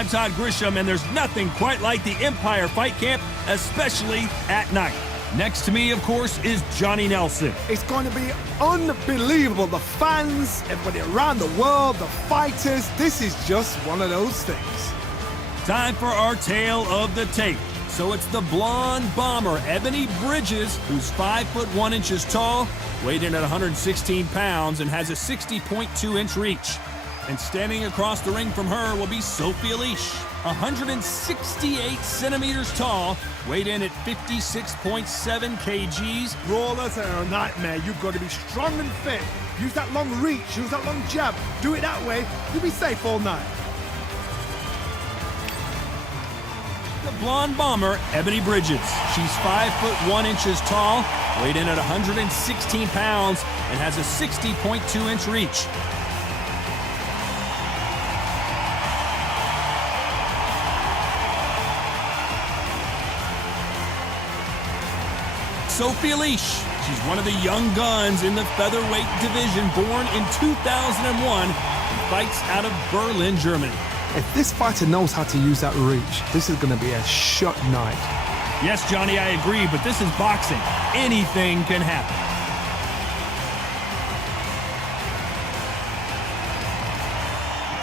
I'm Todd Grisham, and there's nothing quite like the Empire Fight Camp, especially at night. Next to me, of course, is Johnny Nelson. It's going to be unbelievable. The fans, everybody around the world, the fighters. This is just one of those things. Time for our tale of the tape. So it's the blonde bomber, Ebony Bridges, who's 5 foot 1 inches tall, weighed in at 116 pounds, and has a 60.2-inch reach. And standing across the ring from her will be Sophie Leash, 168 centimeters tall, weighed in at 56.7 kgs. Brawlers are a nightmare. You've got to be strong and fit. Use that long reach, use that long jab. Do it that way, you'll be safe all night. The blonde bomber, Ebony Bridges. She's 5 foot 1 inches tall, weighed in at 116 pounds, and has a 60.2-inch reach. Sophie Leash. She's one of the young guns in the featherweight division, born in 2001, and fights out of Berlin, Germany. If this fighter knows how to use that reach, this is going to be a shot night. Yes, Johnny, I agree, but this is boxing. Anything can happen.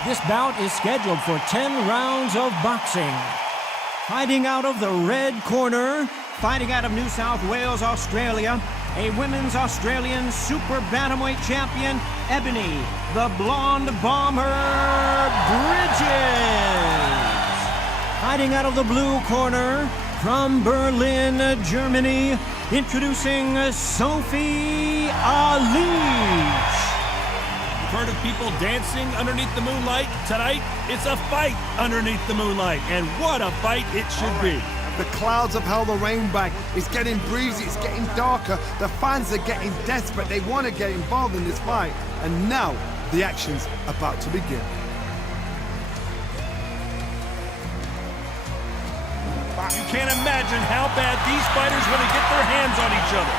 This bout is scheduled for 10 rounds of boxing. Fighting out of the red corner, fighting out of New South Wales, Australia, a women's Australian super bantamweight champion, Ebony, the blonde bomber, Bridges. Fighting out of the blue corner, from Berlin, Germany, introducing Sophie Leash. You've heard of people dancing underneath the moonlight? Tonight, it's a fight underneath the moonlight, and what a fight it should be. The clouds have held the rain back. It's getting breezy, it's getting darker. The fans are getting desperate. They want to get involved in this fight. And now, the action's about to begin. You can't imagine how bad these fighters want to get their hands on each other.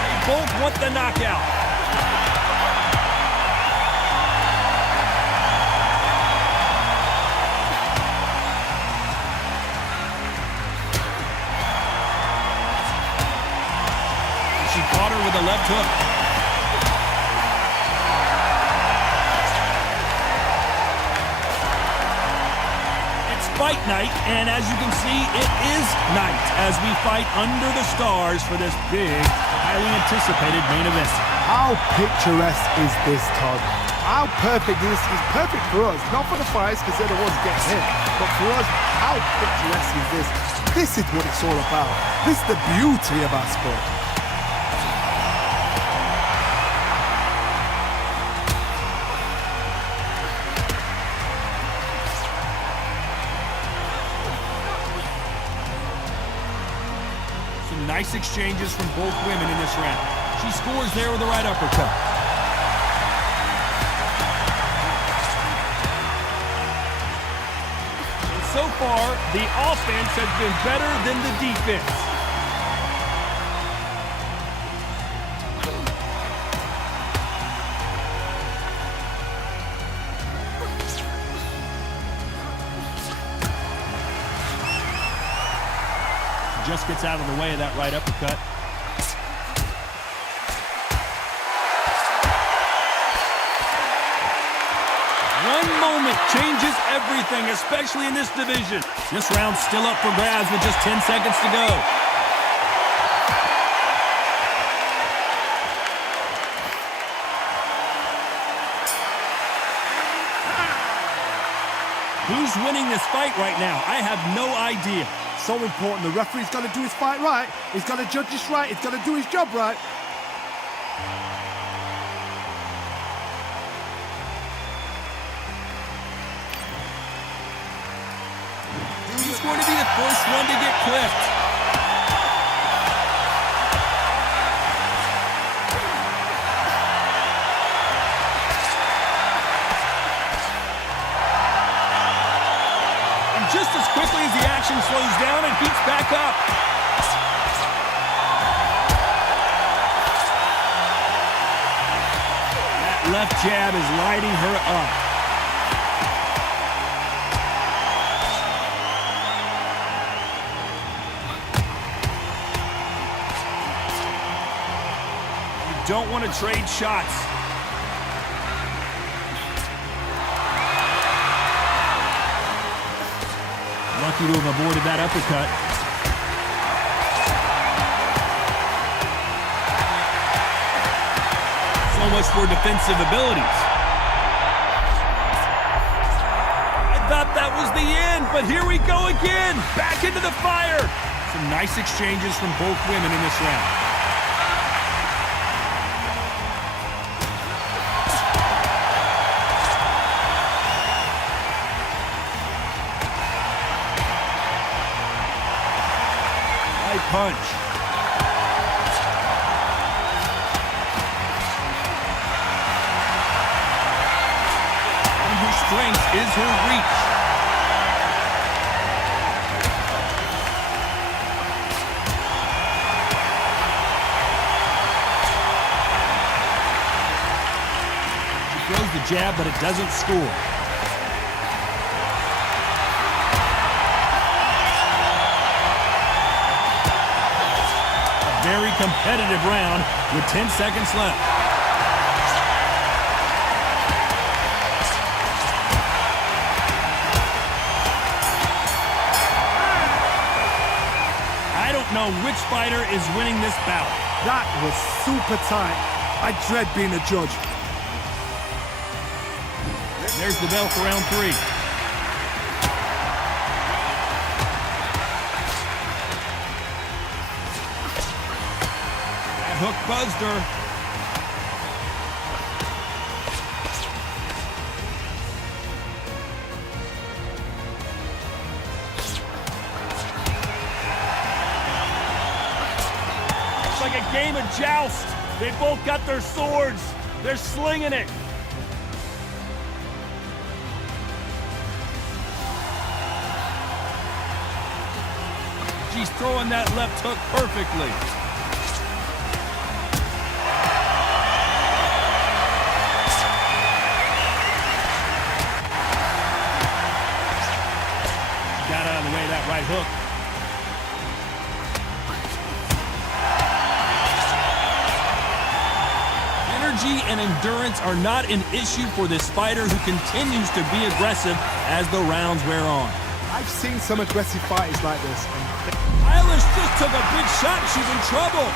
They both want the knockout. She caught her with a left hook. It's fight night, and as you can see, it is night as we fight under the stars for this big, highly anticipated main event. How picturesque is this, Todd? How perfect this is perfect for us. Not for the fighters, because they're the ones getting hit. But for us, how picturesque is this? This is what it's all about. This is the beauty of our sport. Nice exchanges from both women in this round. She scores there with the right uppercut. And so far, the offense has been better than the defense. Just gets out of the way of that right uppercut. One moment changes everything, especially in this division. This round's still up for grabs with just 10 seconds to go. Who's winning this fight right now? I have no idea. So important. The referee's got to do his fight right. He's got to judge this right. He's got to do his job right. He's going to be the first one to get clipped. Just as quickly as the action slows down, it heats back up. left jab is lighting her up. You don't want to trade shots. Lucky to have avoided that uppercut. So much for defensive abilities. I thought that was the end, but here we go again. Back into the fire. Some nice exchanges from both women in this round. Punch. And her strength is her reach. She throws the jab, but it doesn't score. Very competitive round with 10 seconds left. I don't know which fighter is winning this bout. That was super tight. I dread being a judge. There's the bell for round 3. Hook buzzed her. It's like a game of joust. They both got their swords. They're slinging it. She's throwing that left hook perfectly. Right hook. Energy and endurance are not an issue for this fighter who continues to be aggressive as the rounds wear on. I've seen some aggressive fighters like this. Eilish just took a big shot. She's in trouble.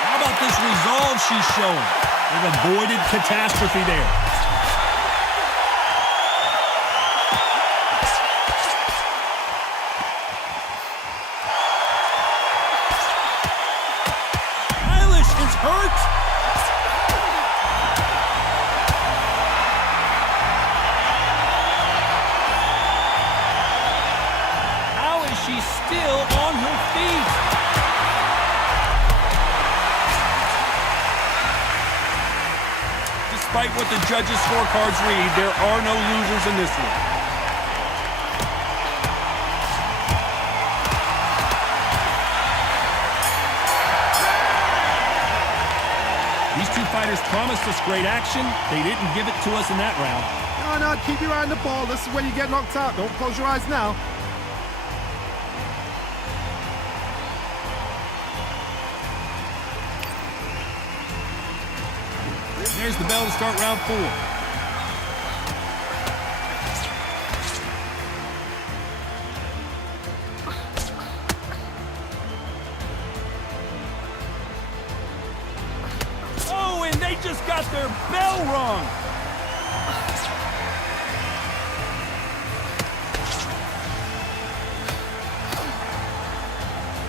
How about this resolve she's showing? They've avoided catastrophe there. Eilish is hurt. How is she still on her feet? Despite what the judges' scorecards read, there are no losers in this one. These two fighters promised us great action. They didn't give it to us in that round. No, keep your eye on the ball. This is when you get knocked out. Don't close your eyes now. There's the bell to start round 4. Oh, and they just got their bell rung.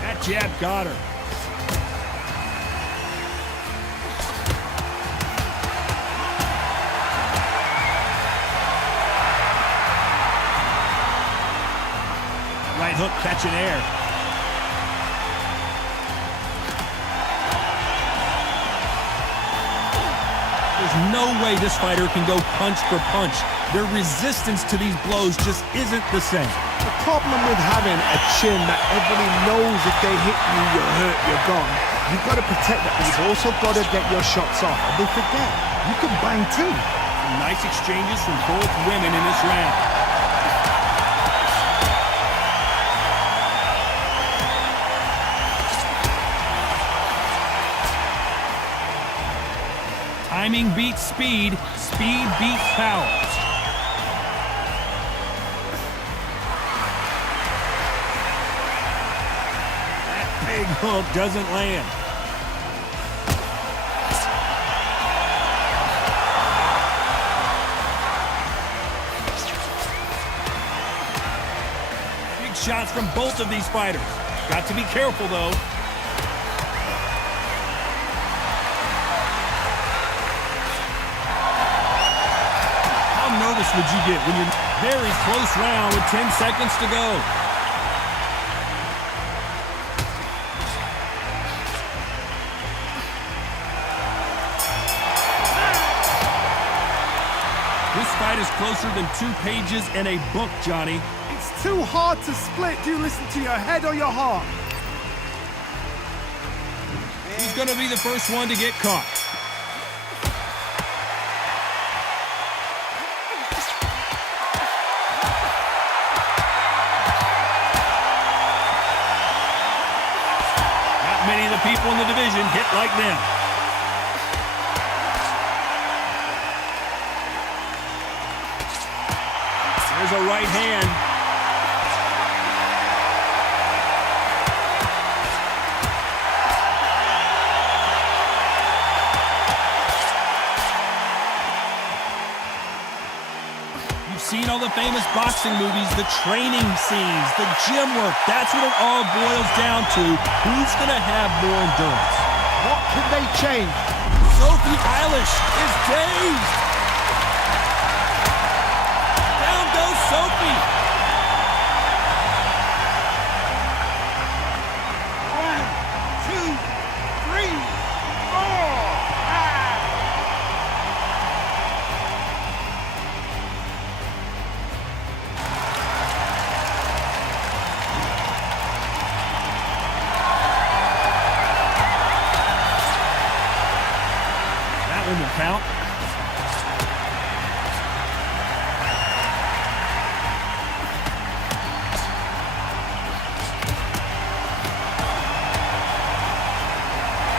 That jab got her. Right hook catching air. There's no way this fighter can go punch for punch. Their resistance to these blows just isn't the same. The problem with having a chin that everybody knows if they hit you, you're hurt, you're gone. You've got to protect that, but you've also got to get your shots off. And don't forget, you can bang too. Some nice exchanges from both women in this round. Timing beats speed, speed beats power. That big hook doesn't land. Big shots from both of these fighters. Got to be careful though. Nervous would you get when you're very close round with 10 seconds to go? This fight is closer than 2 pages in a book, Johnny. It's too hard to split. Do you listen to your head or your heart? Who's going to be the first one to get caught? Many of the people in the division hit like them. There's a right hand. You've seen all the famous boxing movies, the training scenes, the gym work. That's what it all boils down to. Who's going to have more endurance? What can they change? Sophie Eilish is dazed. Down goes Sophie. 1, 2, 3, 4. That one will count.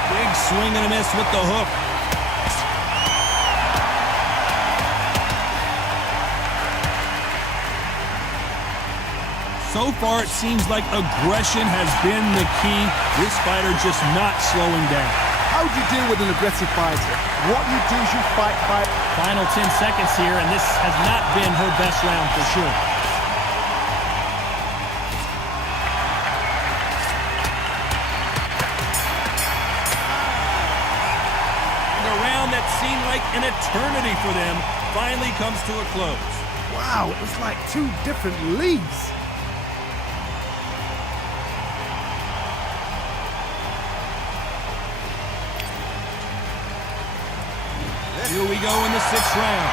Big swing and a miss with the hook. So far, it seems like aggression has been the key. This fighter just not slowing down. How do you deal with an aggressive fighter? What you do is you fight. Final 10 seconds here, and this has not been her best round for sure. And a round that seemed like an eternity for them finally comes to a close. Wow, it was like 2 different leagues. Here we go in the 6th round.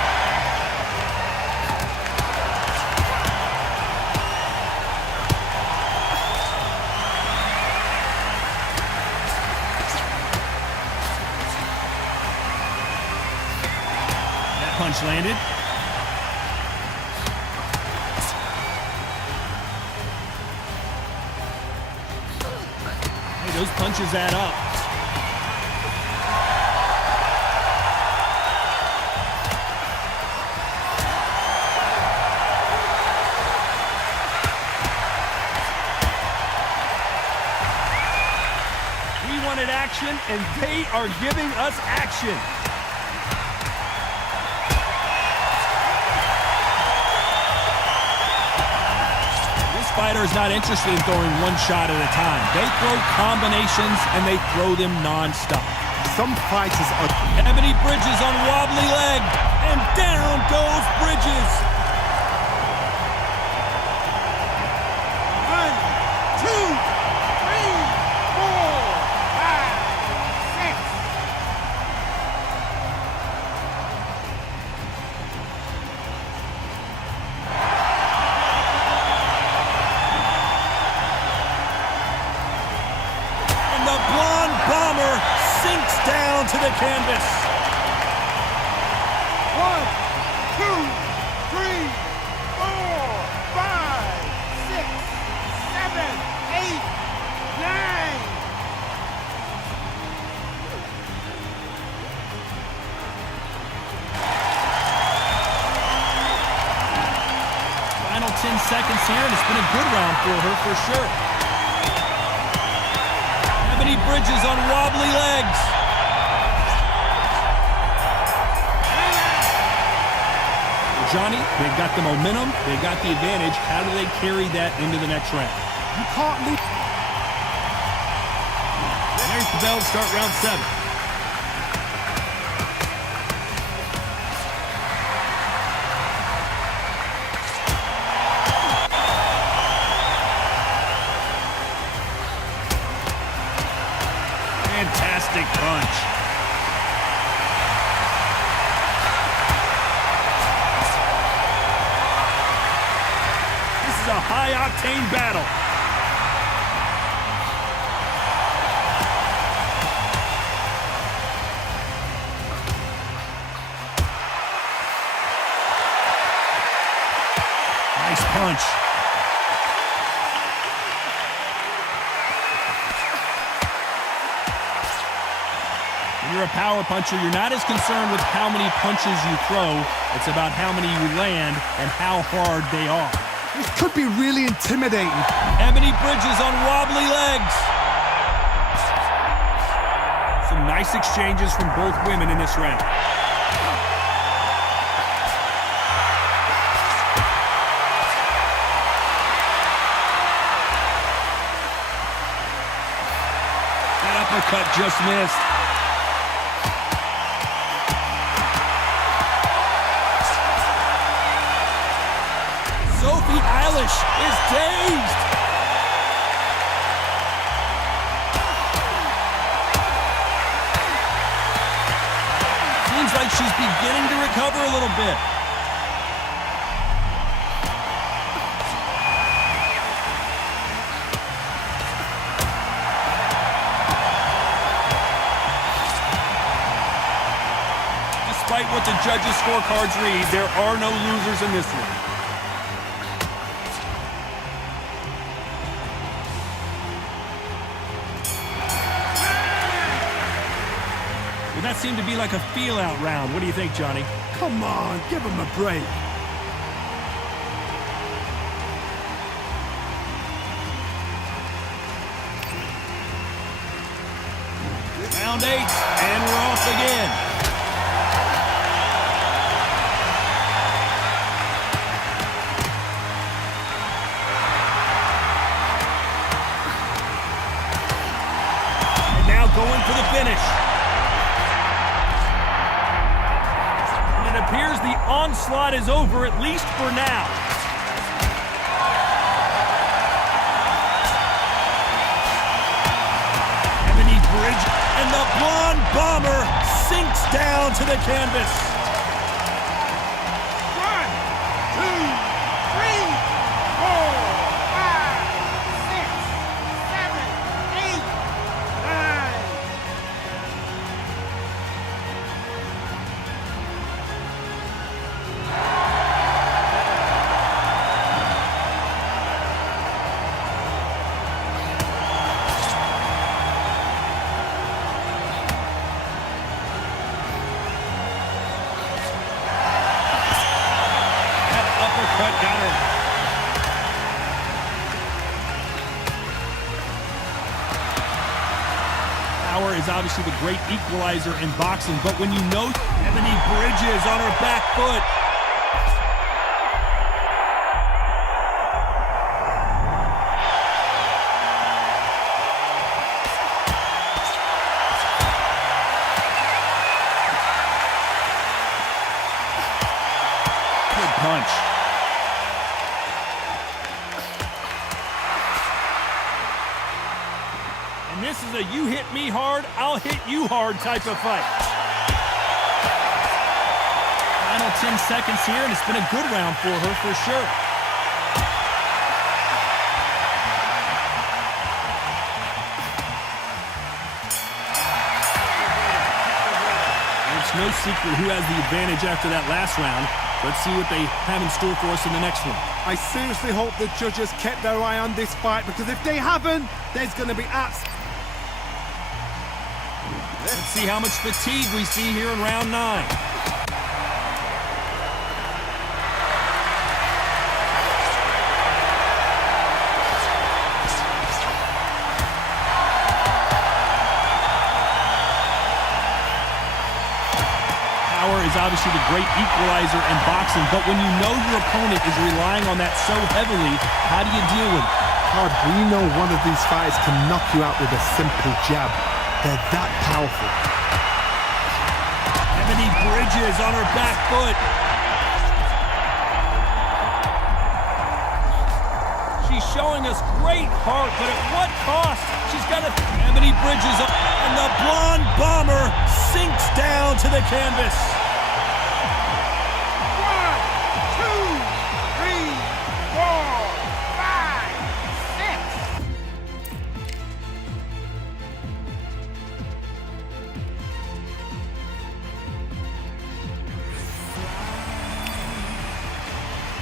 That punch landed. Hey, those punches add up. Action, and they are giving us action. This fighter is not interested in throwing one shot at a time. They throw combinations and they throw them non-stop. Some fighters are... Ebony Bridges on wobbly leg, and down goes Bridges. 1, 2, 3, 4, 5, 6. 10 seconds here, and it's been a good round for her for sure. Ebony Bridges on wobbly legs. Johnny, they've got the momentum, they got the advantage. How do they carry that into the next round? You can't leave. There's the bell to start round 7. Fantastic punch. This is a high-octane battle. Nice punch. When you're a power puncher, you're not as concerned with how many punches you throw. It's about how many you land and how hard they are. This could be really intimidating. Ebony Bridges on wobbly legs. Some nice exchanges from both women in this round. That uppercut just missed. Sophie Eilish is dazed. Seems like she's beginning to recover a little bit. Despite what the judges' scorecards read, there are no losers in this one. Well, that seemed to be like a feel-out round. What do you think, Johnny? Come on, give him a break. Round 8, and we're off again. And now going for the finish. It appears the onslaught is over, at least for now. Ebony Bridge, and the blonde bomber sinks down to the canvas. 1, 2, 3, 4, 5, 6, 7, 8, 9. That uppercut got her. Power is obviously the great equalizer in boxing, but when you know Ebony Bridges on her back foot, good punch. And this is a you hit me hard, I'll hit you hard type of fight. Final 10 seconds here, and it's been a good round for her for sure. And it's no secret who has the advantage after that last round. Let's see what they have in store for us in the next one. I seriously hope the judges kept their eye on this fight, because if they haven't, there's going to be Let's see how much fatigue we see here in round 9. obviously the great equalizer in boxing, but when you know your opponent is relying on that so heavily, how do you deal with it? Hard, we know one of these fighters can knock you out with a simple jab. They're that powerful. Ebony Bridges on her back foot. She's showing us great heart, but at what cost? She's got a Ebony Bridges, and the blonde bomber sinks down to the canvas. 1, 2, 3, 4, 5,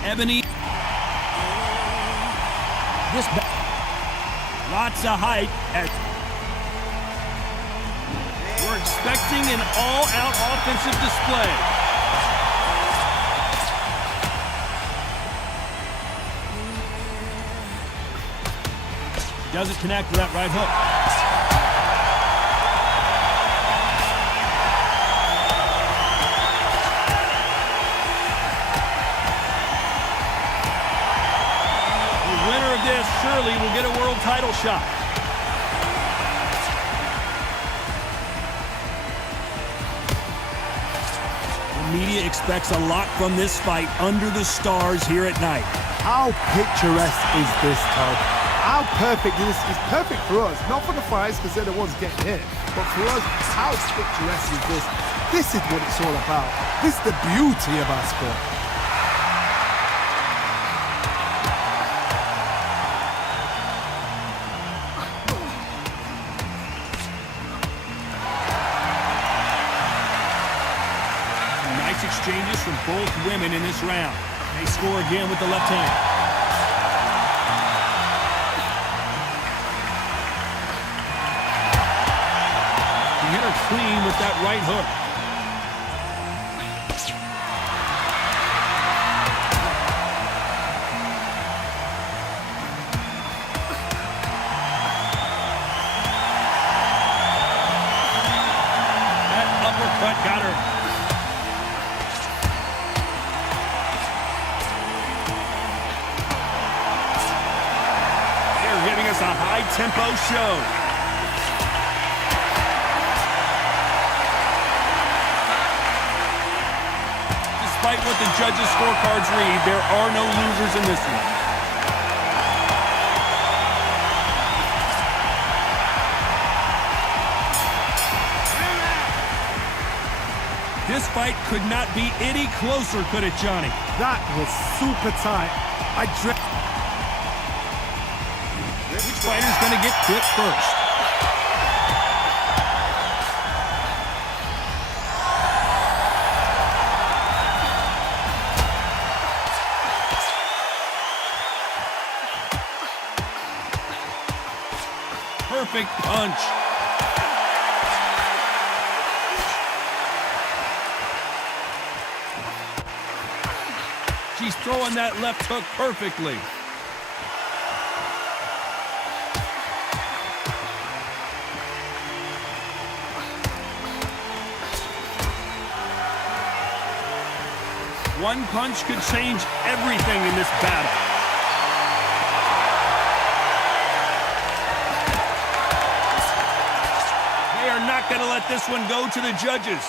6. Ebony. Lots of height. We're expecting an all-out offensive display. Doesn't connect with that right hook. This surely will get a world title shot. The media expects a lot from this fight under the stars here at night. How picturesque is this, Todd? How perfect is this? It's perfect for us, not for the fighters because they're the ones getting hit, but for us, how picturesque is this? This is what it's all about. This is the beauty of our sport. Exchanges from both women in this round. They score again with the left hand. He hit her clean with that right hook. That uppercut got her. Giving us a high-tempo show. Despite what the judges' scorecards read, there are no losers in this one. This fight could not be any closer, could it, Johnny? That was super tight. Which fighter's going to get hit first? Perfect punch. She's throwing that left hook perfectly. One punch could change everything in this battle. They are not going to let this one go to the judges.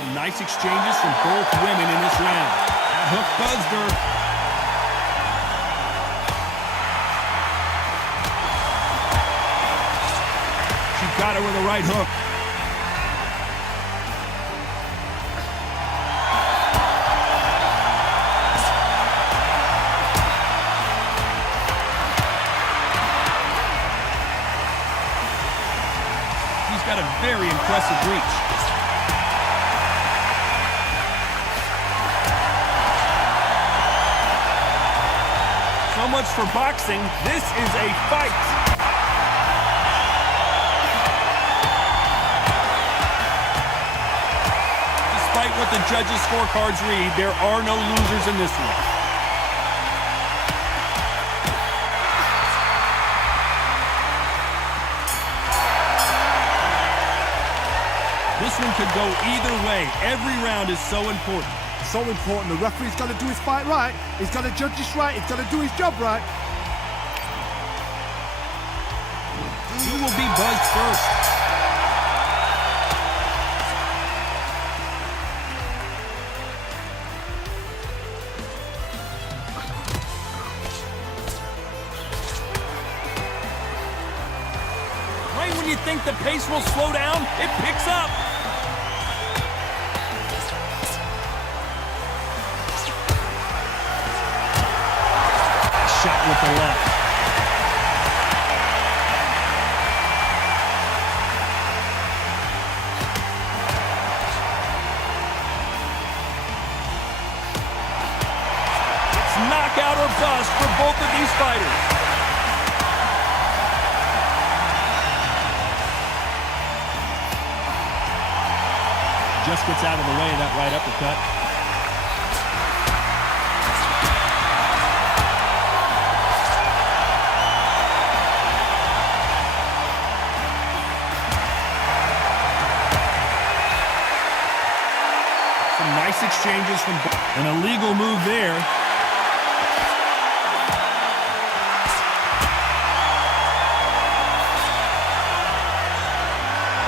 Some nice exchanges from both women in this round. That hook buzzed her. Got her with a right hook. He's got a very impressive reach. So much for boxing. This is a fight. Despite what the judges' scorecards read, there are no losers in this one. could go either way. Every round is so important. So important. The referee's got to do his fight right. He's got to judge this right. He's got to do his job right. Who will be buzzed first? Right when you think the pace will slow down, it picks up. Shot with the left. It's knockout or bust for both of these fighters. Just gets out of the way of that right uppercut. Some nice exchanges from an illegal move there.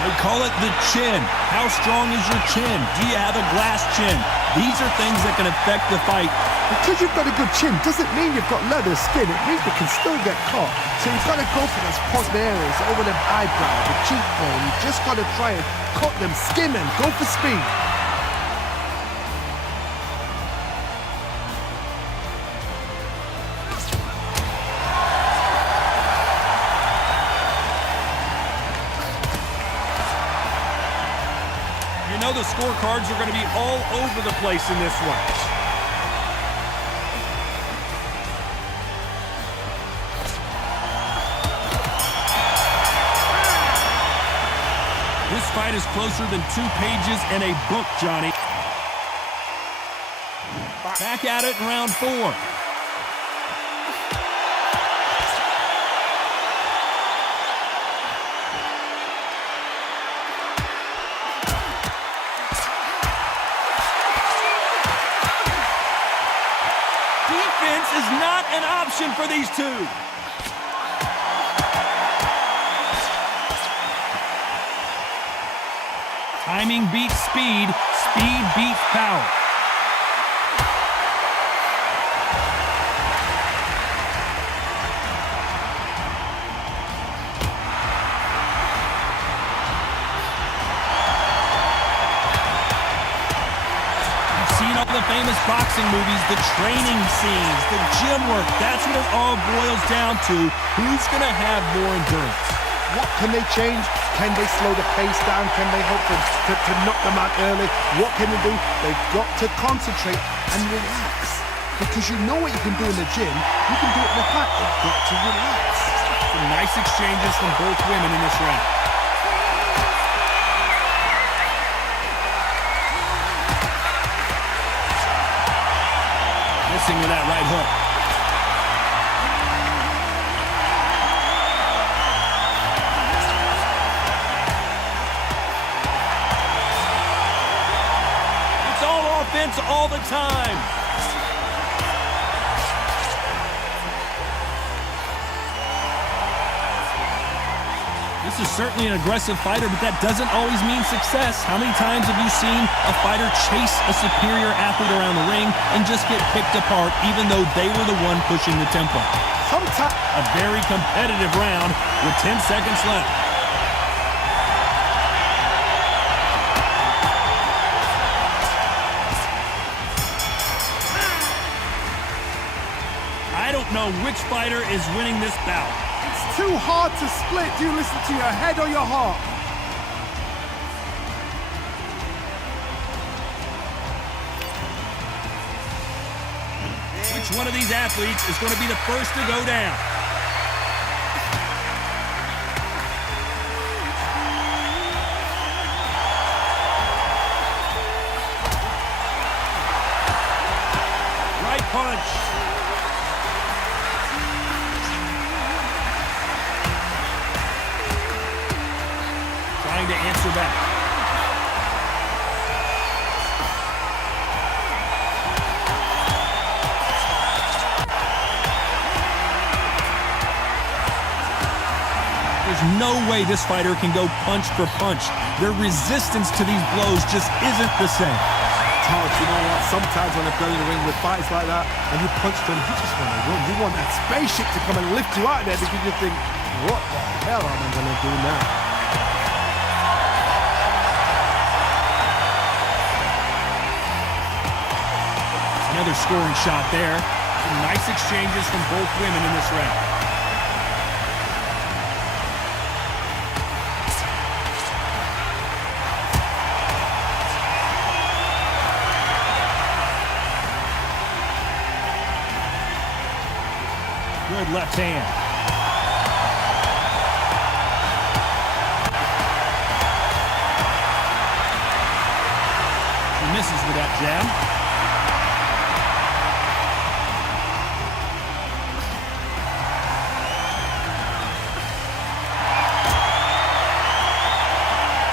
They call it the chin. How strong is your chin? Do you have a glass chin? These are things that can affect the fight. Because you've got a good chin doesn't mean you've got leather skin. It means you can still get caught. So you've got to go for those positive areas over the eyebrow, the cheekbone. You've just got to try and cut them, skim them, go for speed. You know the scorecards are going to be all over the place in this one. This fight is closer than 2 pages in a book, Johnny. Back at it in round 4. Defense is not an option for these two. Timing beats speed, speed beats power. You've seen all the famous boxing movies, the training scenes, the gym work. That's what it all boils down to. Who's going to have more endurance? What can they change? Can they slow the pace down? Can they help them to knock them out early? What can they do? They've got to concentrate and relax. Because you know what you can do in the gym, you can do it in the fight. They've got to relax. Some nice exchanges from both women in this round. Missing with that right hook. Offense all the time. This is certainly an aggressive fighter, but that doesn't always mean success. How many times have you seen a fighter chase a superior athlete around the ring and just get picked apart even though they were the one pushing the tempo? Sometimes a very competitive round with 10 seconds left. I don't know which fighter is winning this bout. It's too hard to split. Do you listen to your head or your heart? Which one of these athletes is going to be the first to go down? Right punch. To answer back. There's no way this fighter can go punch for punch. Their resistance to these blows just isn't the same. Todd, you know what? Sometimes when I've gone in the ring with fights like that and you punch them, you just want to run. You want that spaceship to come and lift you out of there because you think, what the hell am I going to do now? Another scoring shot there. Some nice exchanges from both women in this round. Good left hand. She misses with that jab.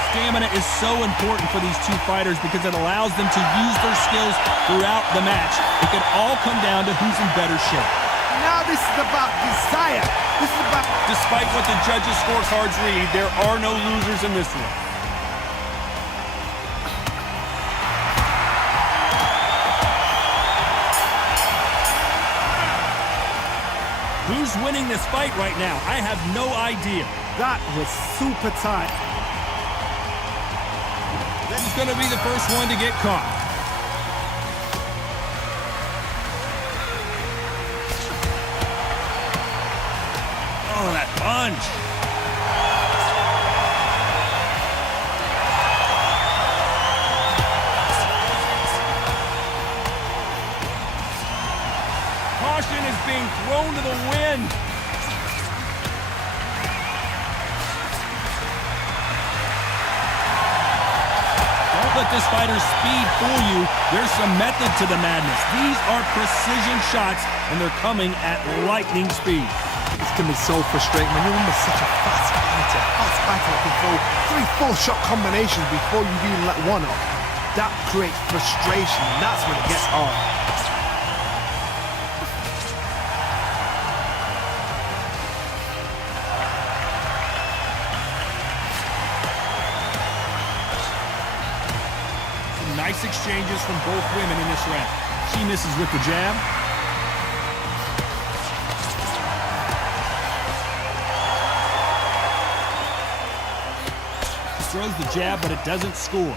Stamina is so important for these two fighters because it allows them to use their skills throughout the match. It could all come down to who's in better shape. Now this is about desire. This is about... Despite what the judges' scorecards read, there are no losers in this one. Who's winning this fight right now? I have no idea. That was super tight. Who's going to be the first one to get caught? Oh, that punch. Caution is being thrown to the wind. Don't let this fighter's speed fool you. There's some method to the madness. These are precision shots, and they're coming at lightning speed. It's going to be so frustrating when you're under such a fast fighter that can throw 3-4 shot combinations before you even let one off. That creates frustration, and that's when it gets hard. Some nice exchanges from both women in this round. She misses with the jab. Throws the jab, but it doesn't score.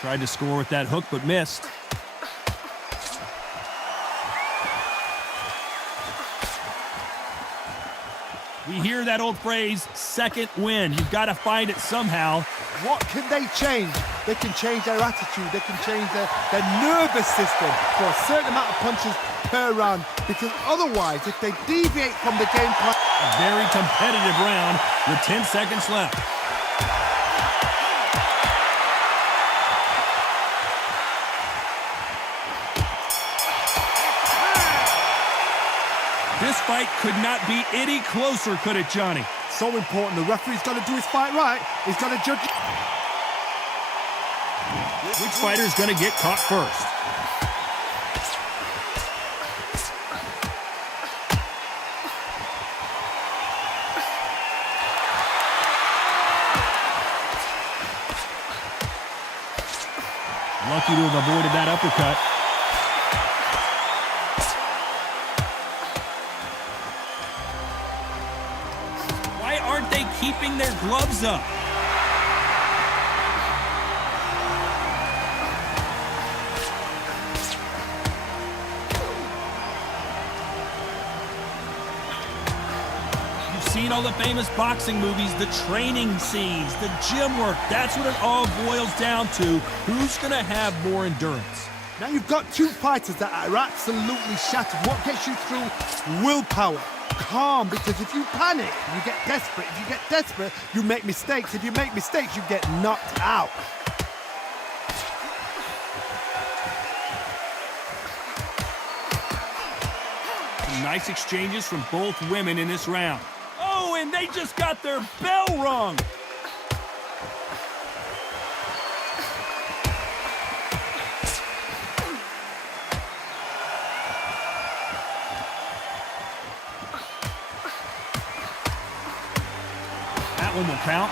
Tried to score with that hook, but missed. We hear that old phrase, second win. You've got to find it somehow. What can they change? They can change their attitude. They can change their nervous system for a certain amount of punches per round. Because otherwise, if they deviate from the game plan... A very competitive round with 10 seconds left. This fight could not be any closer, could it, Johnny? So important. The referee's got to do his fight right. He's got to judge... Which fighter's going to get caught first? Lucky to have avoided that uppercut. Why aren't they keeping their gloves up? Seen all the famous boxing movies, the training scenes, the gym work. That's what it all boils down to. Who's going to have more endurance? Now you've got two fighters that are absolutely shattered. What gets you through? Willpower. Calm, because if you panic, you get desperate. If you get desperate, you make mistakes. If you make mistakes, you get knocked out. Some nice exchanges from both women in this round. Oh, and they just got their bell rung. That one will count.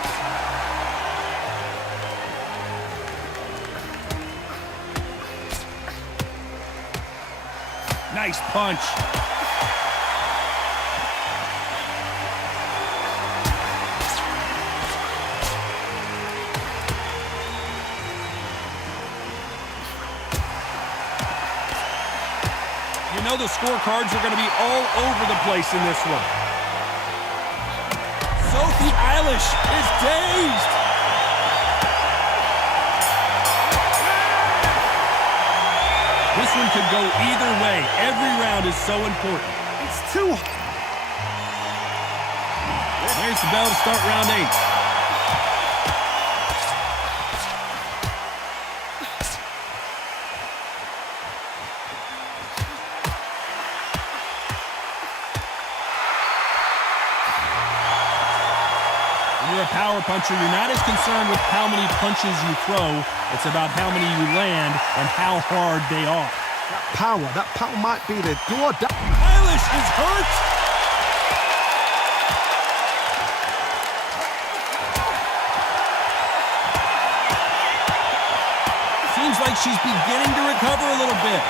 Nice punch. You know the scorecards are going to be all over the place in this one. Sophie Eilish is dazed. This one could go either way. Every round is so important. It's too... There's the bell to start round 8. When you're a power puncher, you're not as concerned with how many punches you throw. It's about how many you land and how hard they are. That power might be the door. Eilish is hurt. Seems like she's beginning to recover a little bit.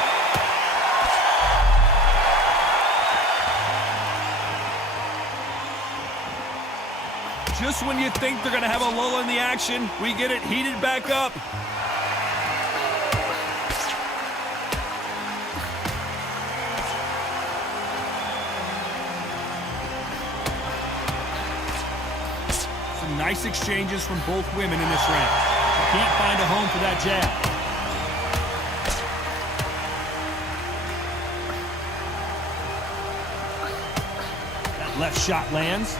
Just when you think they're going to have a lull in the action, we get it heated back up. Some nice exchanges from both women in this round. Can't find a home for that jab. That left shot lands.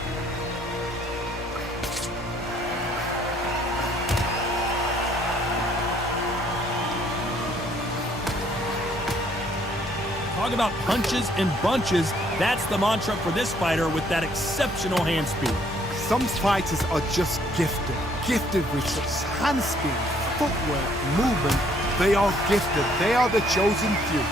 Talk about punches and bunches. That's the mantra for this fighter with that exceptional hand speed. Some fighters are just gifted with such hand speed, footwork, movement. They are gifted. They are the chosen few.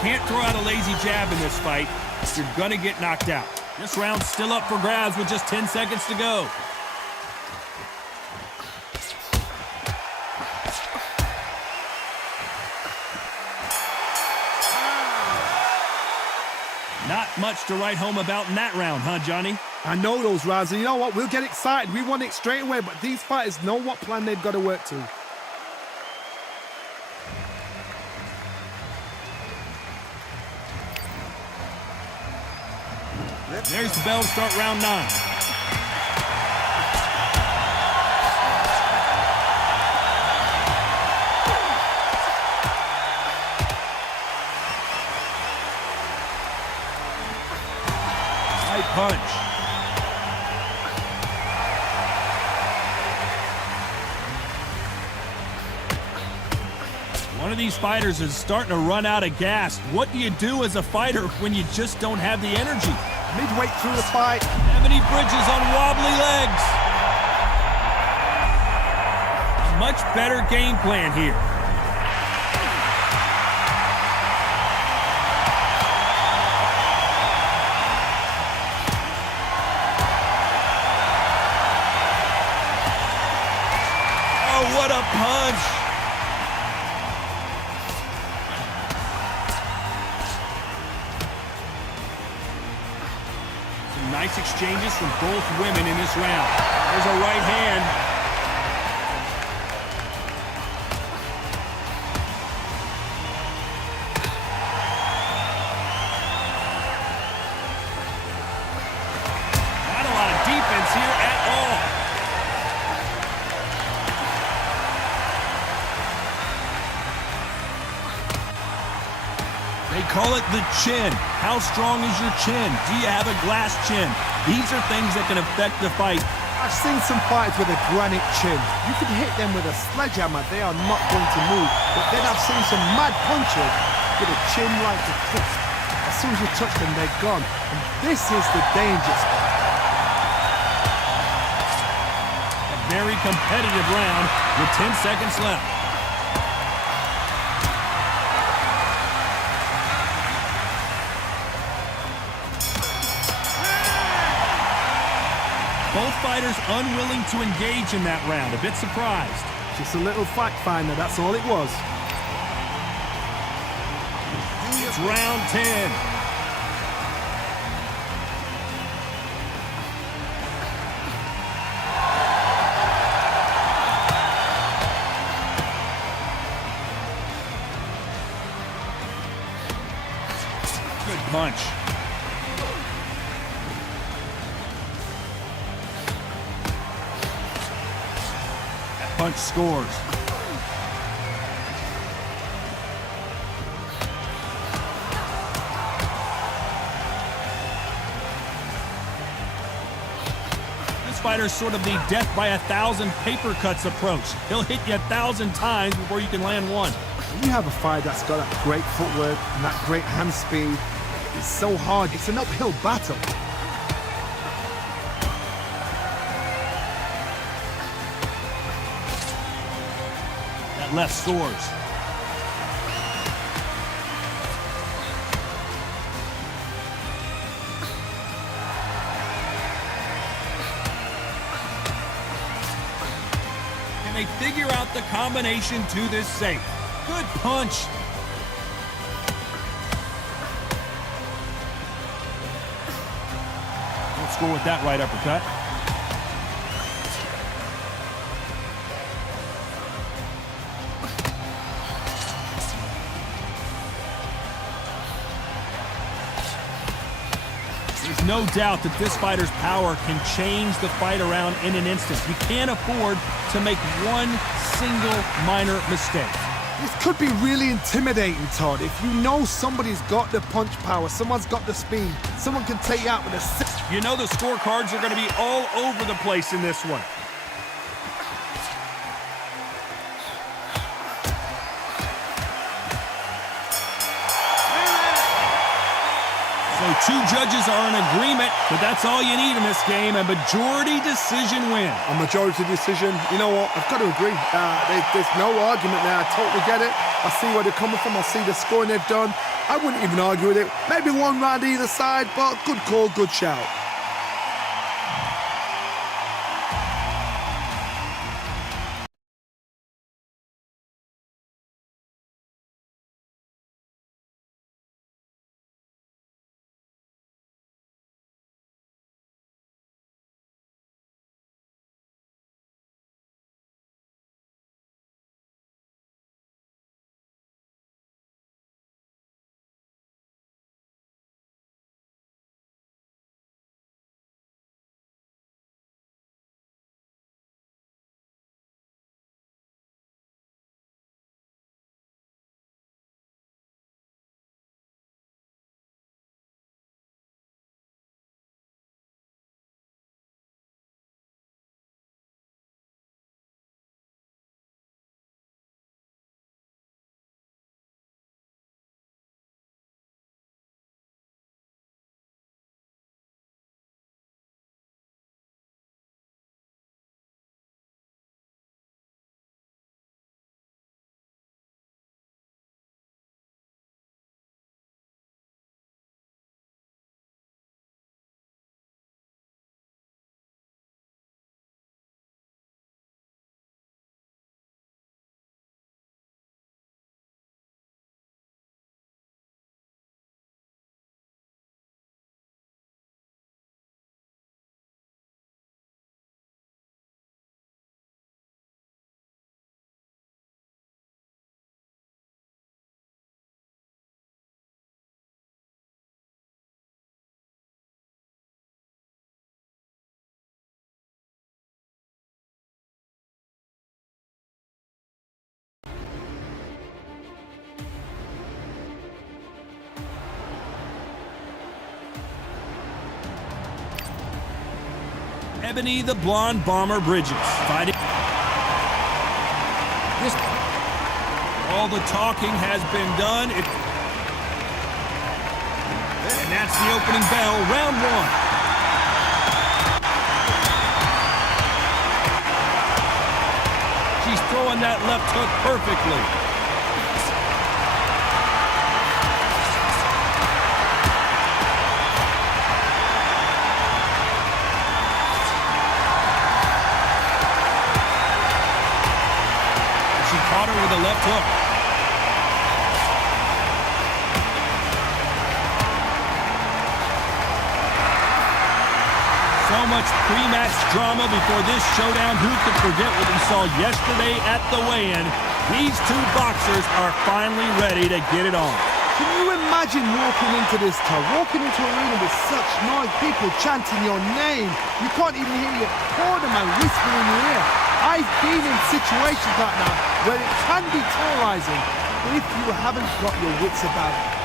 Can't throw out a lazy jab in this fight. You're gonna get knocked out. This round's still up for grabs with just 10 seconds to go. Not much to write home about in that round, huh, Johnny? I know those rounds, and you know what? We'll get excited. We want it straight away, but these fighters know what plan they've got to work to. There's the bell to start round 9. Punch. One of these fighters is starting to run out of gas. What do you do as a fighter when you just don't have the energy? Midway through the fight. Ebony Bridges on wobbly legs. A much better game plan here. What a punch! Some nice exchanges from both women in this round. There's a right hand. Not a lot of defense here at all. They call it the chin. How strong is your chin? Do you have a glass chin? These are things that can affect the fight. I've seen some fighters with a granite chin. You can hit them with a sledgehammer. They are not going to move. But then I've seen some mad punchers with a chin like a crisp. As soon as you touch them, they're gone. And this is the danger spot. A very competitive round with 10 seconds left. Both fighters unwilling to engage in that round. A bit surprised. Just a little fact finder, that's all it was. It's round 10. Good punch. That punch scores. This fighter's sort of the death by 1,000 paper cuts approach. He'll hit you 1,000 times before you can land one. When you have a fighter that's got that great footwork and that great hand speed, it's so hard. It's an uphill battle. That left scores. Can they figure out the combination to this safe? Good punch. Don't score with that right uppercut. There's no doubt that this fighter's power can change the fight around in an instant. You can't afford to make one single minor mistake. This could be really intimidating, Todd. If you know somebody's got the punch power, someone's got the speed, someone can take you out with a six. You know the scorecards are going to be all over the place in this one. So two judges are in agreement, but that's all you need in this game, a majority decision win. A majority decision, you know what, I've got to agree. There's no argument there, I totally get it. I see where they're coming from, I see the scoring they've done. I wouldn't even argue with it. Maybe one round either side, but good call, good shout. Ebony the Blonde Bomber Bridges fighting. All the talking has been done. And that's the opening bell, round one. She's throwing that left hook perfectly. left hook. So much pre-match drama before this showdown. Who could forget what we saw yesterday at the weigh-in? These two boxers are finally ready to get it on. Can you imagine walking into this tug, walking into a arena with such noise, people chanting your name? You can't even hear your cornerman whispering in your ear. I've been in situations like that where it can be terrorizing if you haven't got your wits about it.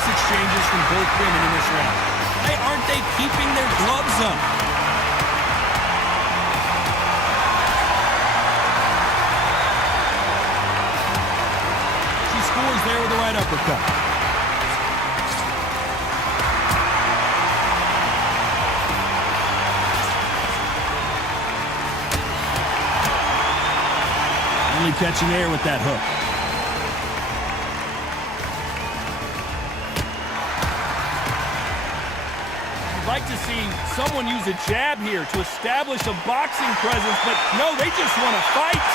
Exchanges from both women in this round. Why aren't they keeping their gloves up? She scores there with the right uppercut. Only catching air with that hook. Like to see someone use a jab here to establish a boxing presence, but no, they just want to fight.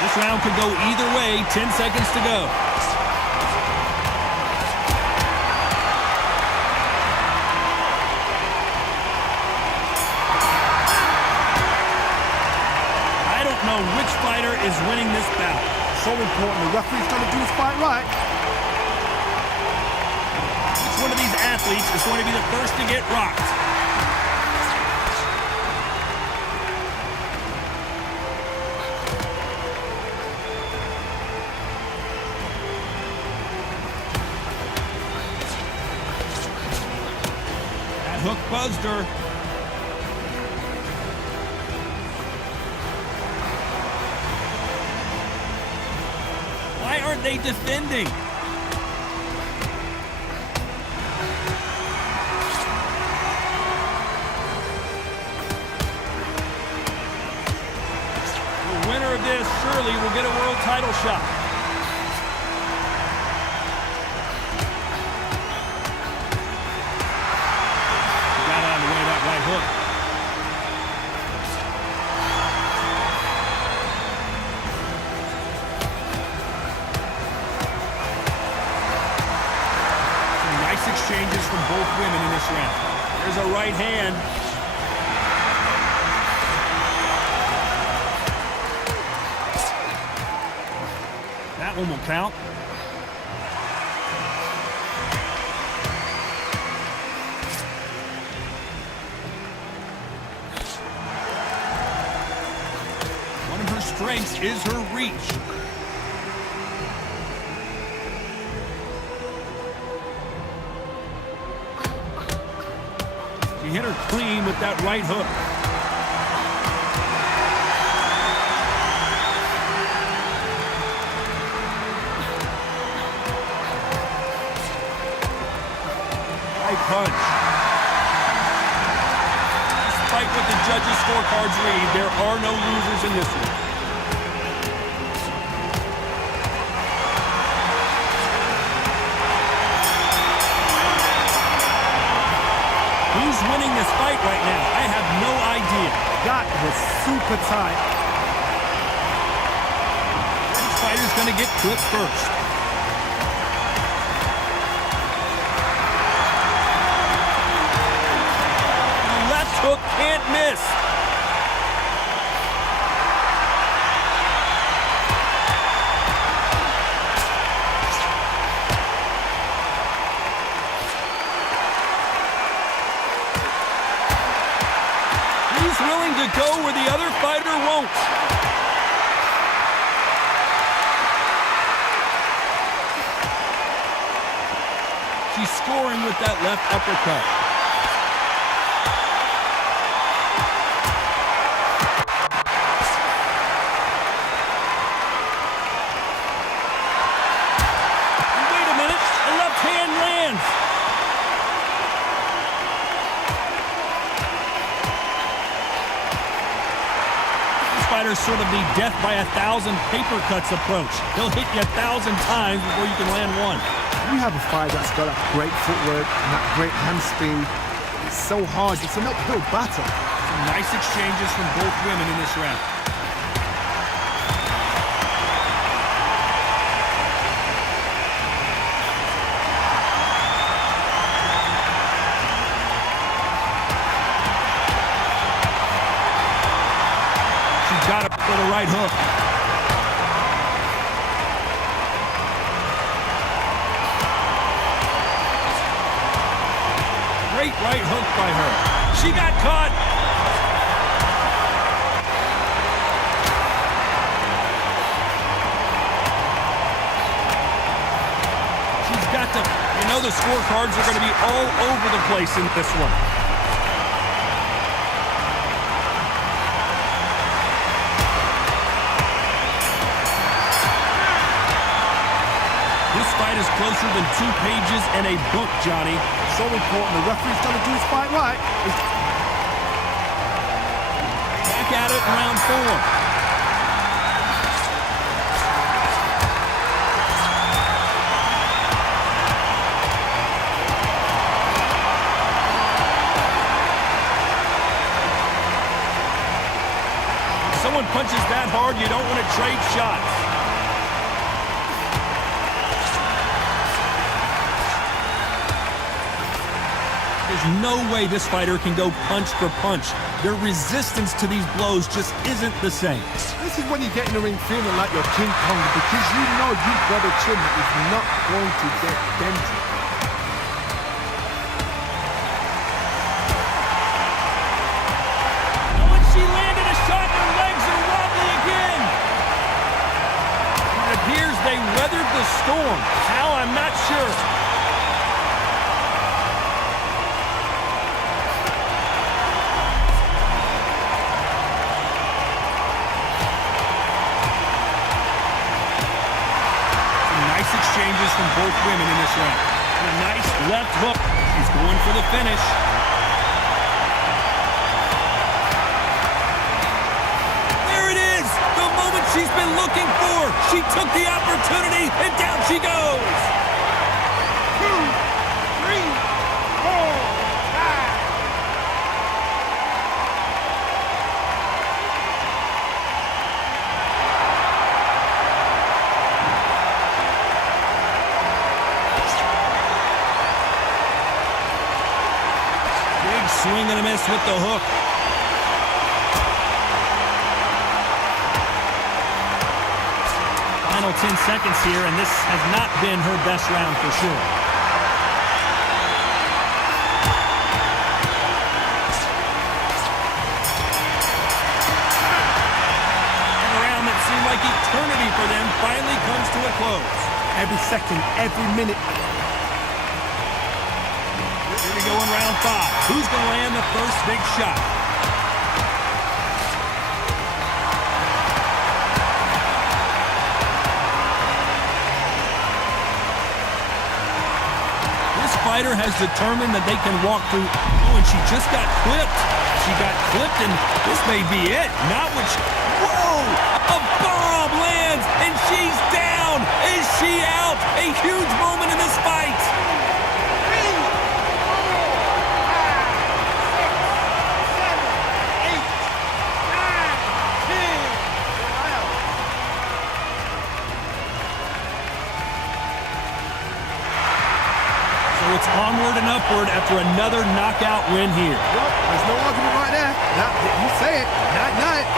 This round could go either way. 10 seconds to go. I don't know which fighter is winning this bout. So important. The referee's going to do his fight right. One of these athletes is going to be the first to get rocked. That hook buzzed her. Why aren't they defending? This surely will get a world title shot. Got out of the way of that right hook. Some nice exchanges from both women in this round. There's a right hand. That one will count. One of her strengths is her reach. She hit her clean with that right hook. Punch. Despite what the judges' scorecards read, there are no losers in this one. Who's winning this fight right now? I have no idea. That was super tight. Which fighter's going to get clipped first? Hook can't miss. He's willing to go where the other fighter won't. She's scoring with that left uppercut. Sort of the death by 1,000 paper cuts approach. He'll hit you 1,000 times before you can land one. you have a fighter that's got that great footwork and that great hand speed, it's so hard. It's an uphill battle. Some nice exchanges from both women in this round. She's got it for the right hook. Great right hook by her. She got caught. She's got to, you know, the scorecards are going to be all over the place in this one. This fight is closer than 2 pages in a book, Johnny. So important. The referee's got to do his fight right. Back at it in round 4. If someone punches that hard, you don't want to trade shots. There's no way this fighter can go punch for punch. Their resistance to these blows just isn't the same. This is when you get in the ring feeling like you're King Kong, because you know you've got a chin that is not going to get dented. Oh, and she landed a shot. Her legs are wobbly again. It appears they weathered the storm. How, I'm not sure. Exchanges from both women in this round. And a nice left hook. She's going for the finish. There it is! The moment she's been looking for. She took the opportunity, and down she goes. 2, 3, 4, 5. Swing and a miss with the hook. Final 10 seconds here, and this has not been her best round for sure. And a round that seemed like eternity for them finally comes to a close. Every second, every minute. Here we go in round 5. Who's going to land the first big shot? This fighter has determined that they can walk through. Oh, and she just got clipped. She got clipped, and this may be it. Not what she... Whoa! A bomb lands, and she's down. Is she out? A huge moment in this fight. It's onward and upward after another knockout win here. Well, there's no argument right there. You say it. Night, night.